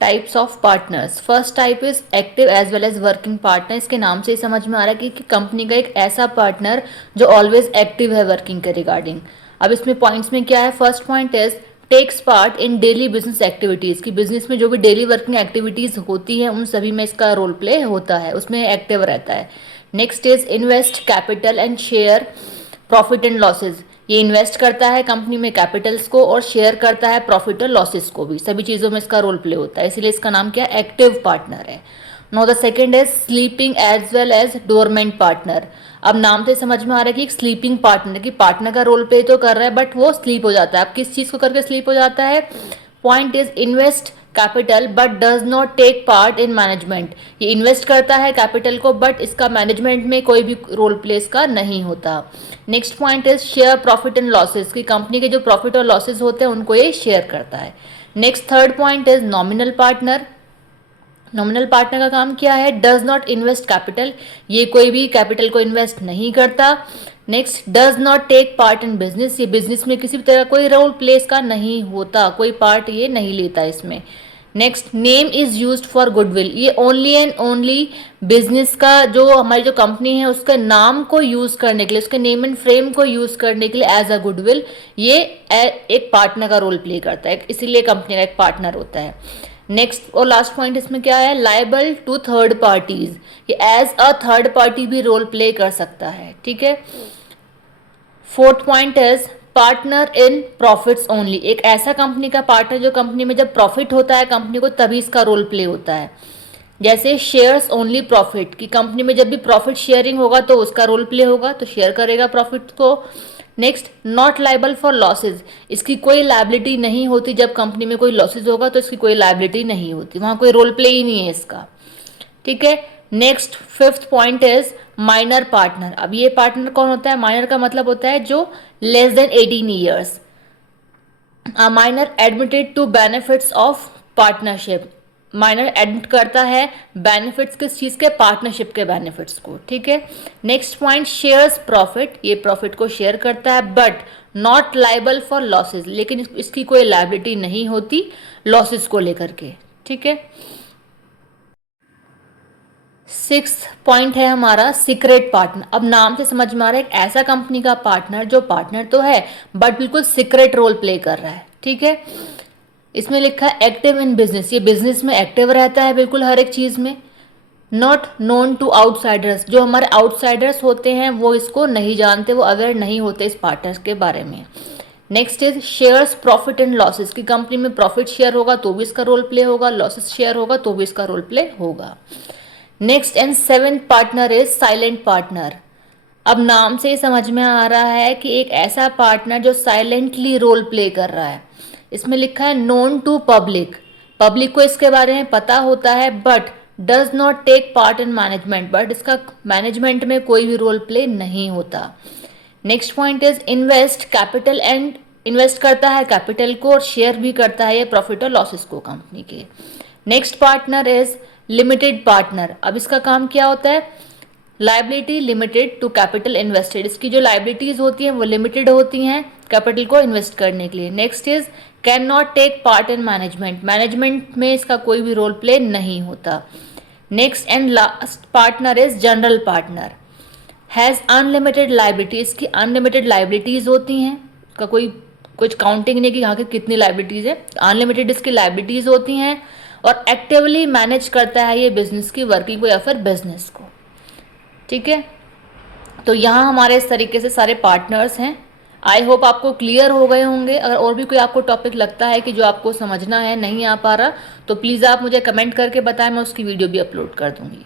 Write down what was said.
Types of partners. First type is active as well as working partner. इसके नाम से ही समझ में आ रहा है कि कंपनी का एक ऐसा पार्टनर जो ऑलवेज एक्टिव है वर्किंग के रिगार्डिंग। अब इसमें पॉइंट्स में क्या है, first point is takes part in daily business activities, की बिजनेस में जो भी डेली वर्किंग एक्टिविटीज़ होती हैं उन सभी में इसका रोल प्ले होता है, उसमें एक्टिव रहता है। Next is invest capital and share profit and losses. ये इन्वेस्ट करता है कंपनी में कैपिटल्स को और शेयर करता है प्रॉफिट और लॉसेस को भी, सभी चीज़ों में इसका रोल प्ले होता है, इसीलिए इसका नाम क्या है, एक्टिव पार्टनर है। No the second is sleeping as well as dormant partner. अब नाम से समझ में आ रहा है कि एक स्लीपिंग पार्टनर की पार्टनर का रोल प्ले तो कर रहा है बट वो स्लीप हो जाता है। अब किस चीज़ को करके स्लीप हो जाता है, point is invest capital but does not take part in management. ये इन्वेस्ट करता है कैपिटल को बट इसका मैनेजमेंट में कोई भी रोल प्ले इसका नहीं होता। Next point is share profit and losses, की कंपनी के जो प्रॉफिट और लॉसेस होते हैं उनको ये शेयर करता है। Next third point is nominal partner. Nominal partner का काम क्या है, डज नॉट इन्वेस्ट कैपिटल, ये कोई भी कैपिटल को इन्वेस्ट नहीं करता। Next does not take part in business, ये बिजनेस में किसी भी तरह कोई रोल प्ले का नहीं होता, कोई पार्ट ये नहीं लेता इसमें। Next name is used for goodwill, ये ओनली एंड ओनली बिजनेस का जो हमारी जो कंपनी है उसके नाम को यूज करने के लिए, उसके नेम एंड फ्रेम को यूज करने के लिए एज अ गुडविल ये एक पार्टनर का रोल प्ले करता है, इसीलिए कंपनी का एक पार्टनर होता है। नेक्स्ट और लास्ट पॉइंट इसमें क्या है, लायबल टू थर्ड पार्टीज, ये एज अ थर्ड पार्टी भी रोल प्ले कर सकता है, ठीक है। Fourth point is partner in profits only, एक ऐसा कंपनी का पार्टनर जो कंपनी में जब प्रॉफिट होता है कंपनी को तभी इसका रोल प्ले होता है। जैसे शेयर्स ओनली प्रॉफिट, की कंपनी में जब भी प्रॉफिट शेयरिंग होगा तो उसका रोल प्ले होगा, तो शेयर करेगा प्रॉफिट को। Next not liable for losses, इसकी कोई लाइबिलिटी नहीं होती, जब कंपनी में कोई लॉसेज होगा तो इसकी कोई लाइबिलिटी नहीं होती, वहां कोई रोल प्ले ही नहीं है इसका, ठीक है। Next fifth point is minor partner. अब ये पार्टनर कौन होता है, माइनर का मतलब होता है जो less than 18 years. A minor admitted to benefits of partnership, minor admit करता है बेनिफिट्स किस चीज़ के, पार्टनरशिप के बेनिफिट्स को, ठीक है। नेक्स्ट पॉइंट शेयर्स प्रॉफिट, ये प्रॉफिट को शेयर करता है but not liable for losses, लेकिन इसकी कोई लाइबिलिटी नहीं होती लॉसेज को लेकर के, ठीक है। सिक्स पॉइंट है हमारा सीक्रेट पार्टनर। अब नाम से समझ में आ रहा है एक ऐसा कंपनी का पार्टनर जो पार्टनर तो है बट बिल्कुल सीक्रेट रोल प्ले कर रहा है, ठीक है। इसमें लिखा है एक्टिव इन बिजनेस, ये बिजनेस में एक्टिव रहता है बिल्कुल हर एक चीज में। नॉट नोन टू आउटसाइडर्स, जो हमारे आउटसाइडर्स होते हैं वो इसको नहीं जानते, वो अवेयर नहीं होते इस पार्टनर्स के बारे में। Next is shares profit and losses, की कंपनी में प्रॉफिट शेयर होगा तो भी इसका रोल प्ले होगा, लॉसेस शेयर होगा तो भी इसका रोल प्ले होगा। Next and seventh partner is silent partner. अब नाम से ही समझ में आ रहा है कि एक ऐसा पार्टनर जो साइलेंटली रोल प्ले कर रहा है। इसमें लिखा है नोन टू पब्लिक, पब्लिक को इसके बारे में पता होता है but does not take part in management, but इसका मैनेजमेंट में कोई भी रोल प्ले नहीं होता। Next point is invest capital and, invest करता है कैपिटल को और शेयर भी करता है ये प्रॉफिट और लॉसेस को कंपनी के। Next partner is limited partner. अब इसका काम क्या होता है, liability limited to capital invested, इसकी जो लाइबिलिटीज होती हैं वो लिमिटेड होती हैं कैपिटल को इन्वेस्ट करने के लिए। Next is can not take part in management, management में इसका कोई भी रोल प्ले नहीं होता। Next and last partner is general partner, has unlimited liability, इसकी अनलिमिटेड लाइबिलिटीज होती हैं, उसका कोई कुछ काउंटिंग नहीं कि यहाँ की कितनी लाइबिलिटीज है, अनलिमिटेड इसकी लाइबिलिटीज होती हैं और एक्टिवली मैनेज करता है ये बिजनेस की वर्किंग को या फिर बिजनेस को, ठीक है। तो यहाँ हमारे इस तरीके से सारे पार्टनर्स हैं। आई होप आपको क्लियर हो गए होंगे। अगर और भी कोई आपको टॉपिक लगता है कि जो आपको समझना है नहीं आ पा रहा तो प्लीज़ आप मुझे कमेंट करके बताएं, मैं उसकी वीडियो भी अपलोड कर दूंगी।